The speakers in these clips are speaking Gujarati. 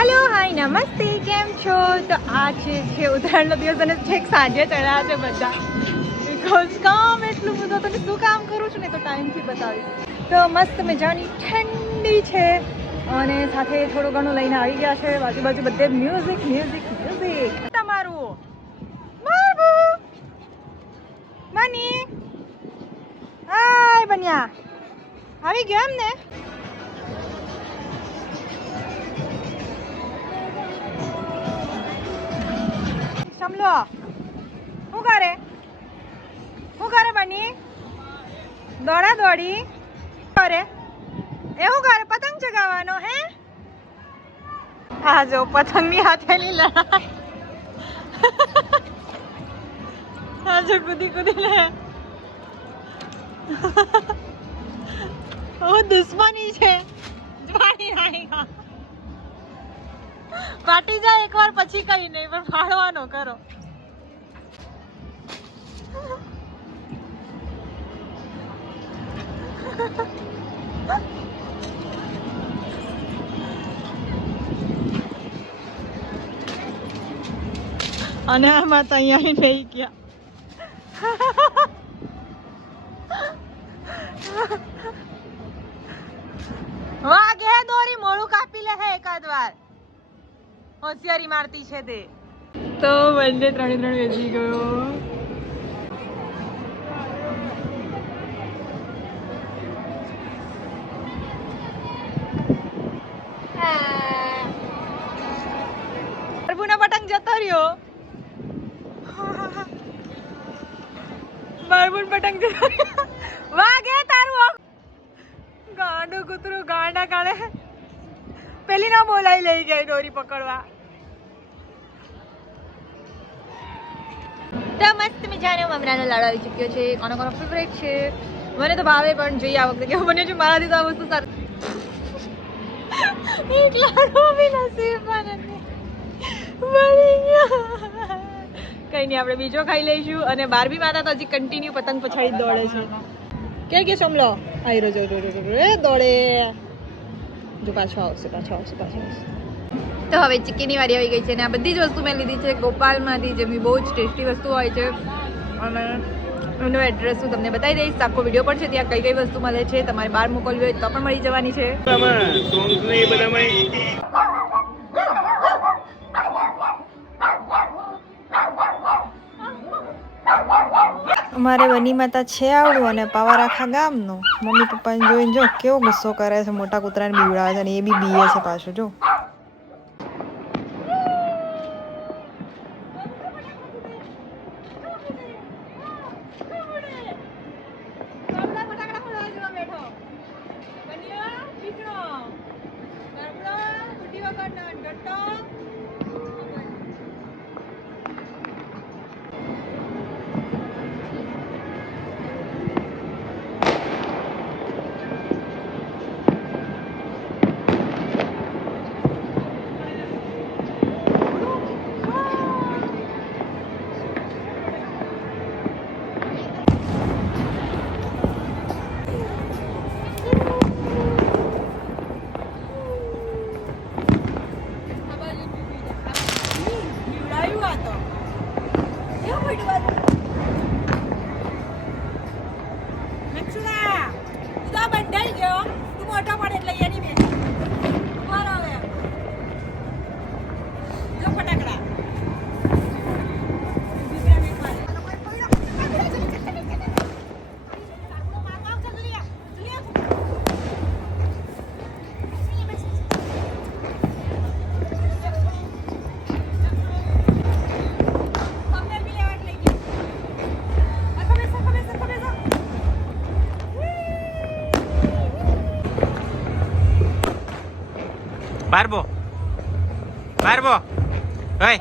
हेलो हाय नमस्ते केम छो। तो आज છે ઉત્તરાયણનો દિવસ અને છેક સાંજે ચડ્યા છે બધા બીકોઝ કામ એટલું બધું તને શું કામ કરું છું ને તો ટાઈમથી બતાવીશ. તો મસ્ત મજાની ઠંડી છે અને સાથે થોડું ઘણું લઈને આવી ગયા છે. બાજુ બધે મ્યુઝિક મ્યુઝિક મ્યુઝિક. તમારું બાબુ બની હાય બન્યા આવી ગયો એમ ને. સમલો શું કરે બની દોડા દોડી કરે એ શું કરે પતંગ ચગાવવાનો હે. હા જો પતંગની હાથેલી લડાઈ. હા જો કૂદી લે. ઓ દુશ્મની છે જવાની નાઈ. પાટી જાય એકવાર પછી કઈ નહીં પણ ફાળવાનો કરો. અને આમાં તો અહીંયા થઈ ગયા. વાગે દોરી મોડું કાપી લે હે એકાદ વાર. હોશિયારી મારતી છે તે. તો બંને ત્રણે વેચી ગયો. પ્રભુનો પતંગ જતો રહ્યો. બારબુન પતંગ જતો રહ્યો. વાગે તારું ગાંડું કૂતરું ગાંડા કાઢે. પેલી ના બોલાઈ લઈ ગઈ દોરી પકડવા. તો મસ્ત મજાનો મમરાનો લાડુ આવી ચૂક્યો છે. કોનો ફેવરેટ છે મને તો ભાવે પણ જોઈએ આ વખતે કેવું બન્યું છે. મારાથી તો આ વસ્તુ સારી. એક લાડુ બી નસીબમાં નથી મળી ગયો. કઈ નહીં આપણે બીજો ખાઈ લઈશું. અને બારબી માતા તો હજી કન્ટિન્યુ પતંગ પછાડી દોડે છે. કે સમલો આવી રહ્યો દોડે જો પાછો આવશે. તો હવે ચીકીની વારી આવી ગઈ છે અને આ બધી જ વસ્તુ મેં લીધી છે ગોપાલમાંથી, જેમની બહુ જ ટેસ્ટી વસ્તુ હોય છે. અને એનું એડ્રેસ હું તમને બતાવી દઈશ. આખો વિડીયો પણ છે ત્યાં કઈ કઈ વસ્તુ મળે છે. તમારે બહાર મોકલવી હોય તો પણ મળી જવાની છે. અમારે બની માતા છે આવડું અને પાવાર આખા ગામનું. મમ્મી પપ્પાને જોઈને જો કેવો ગુસ્સો કરે છે. મોટા કૂતરાને બીવડાવે છે અને એ બી બીએ છે પાછું જો. Barbo, hey.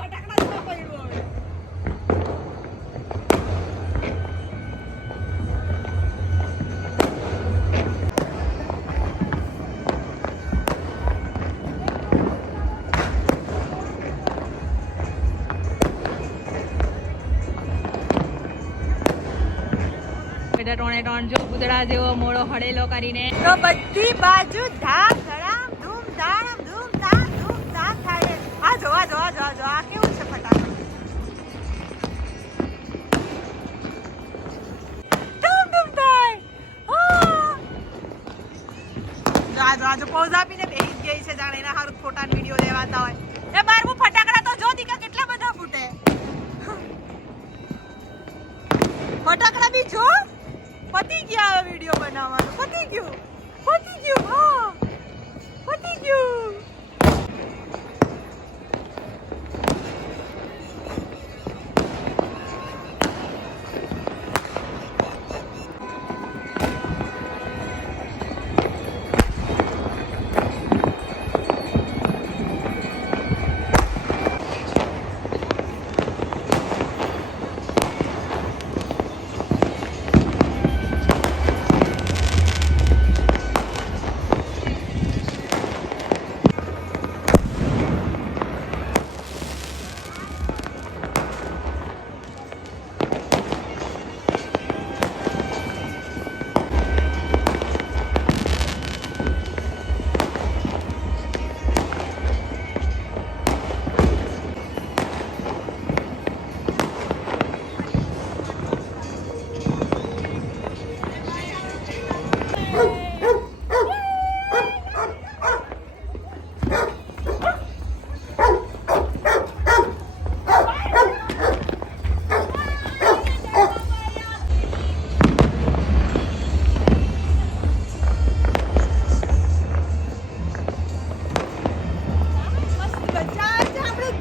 ટોણે જો કુદડા જેવો મોળો હળેલો કરીને તો બધી બાજુ ધામ ધડામ ધૂમ ધામ થાય ફોટા વિડીયો લેવાતા હોય. એ બારમું ફટાકડા તો જો દીકા કેટલા બધા ફૂટે. ફટાકડા બી જો. પતી ગયા હવે વિડીયો બનાવવાનું. પતી ગયું. હા પતી ગયું.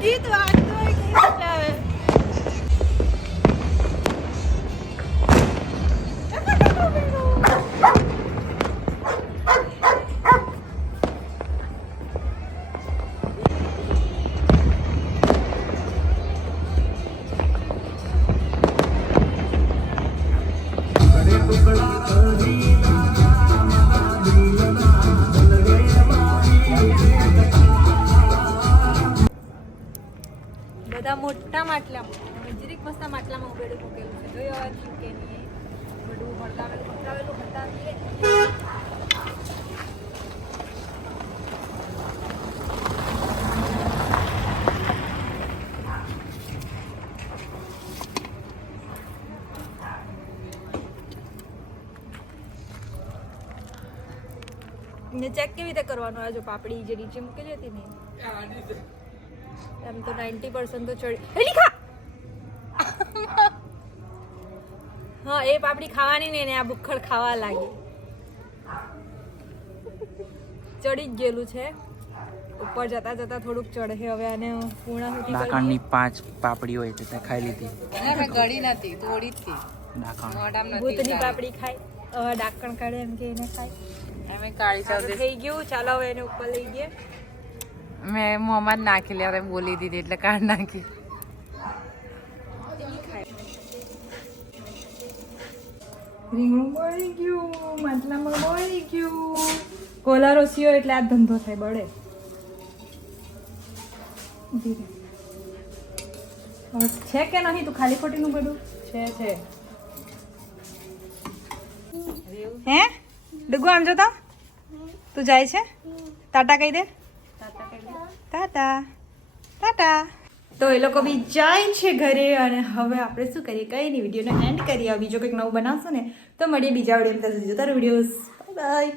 ગીત વાગતું હોય કે આવે. બધા મોટા માટલામાં નજીક મસ્ત માટલામાં ઉભેલું મૂકેલું છે. જોઈ અવાજ કે નહીં બધું હટાવેલું હટાવીએ. ને ચેક કેવી રીતે કરવાનું? આ જો પાપડી જે નીચે મૂકેલી હતી ને એમ તો 90% તો ચડી. લીખા હા એ પાપડી ખાવાની ને આ ભૂખડ ખાવા લાગી. ચડી જ ગયેલું છે. ઉપર જતા જતા થોડુંક ચડે. હવે આને પૂર્ણા સુધી ડાકણની 5 પાપડી હોય તે ખાઈ લીધી. મેં ગળી નથી થોડી જ થી ડાકણ ભૂતની પાપડી ખાય. ડાકણ કાઢે એમ કે એને ખાય. એમે કાળી ચાવ થઈ ગયું. ચાલો હવે એને ઉપર લઈ ગયે. મેં મોમાં નાખી લે બોલી દીધી એટલે કાઢ નાખી. રીંગણું બળી ગયું. માટલામાં બળી ગયું. કોલારો સીયો એટલે આ ધંધો થાય બળે. છે કે નહીં? તું ખાલી ખોટીનું બધું છે હે ડગુ આમ જો તો તું જાય છે. ટાટા કહી દે. ટાટા ટાટા. તો એ લોકો બી જાય છે ઘરે અને હવે આપણે શું કરીએ? કઈ નહીં, વિડીયોનો એન્ડ કરીએ. બીજો કંઈક નવું બનાવશું ને તો મળીએ બીજા વિડીયો. જોતા રહો વિડીયોઝ. Bye bye.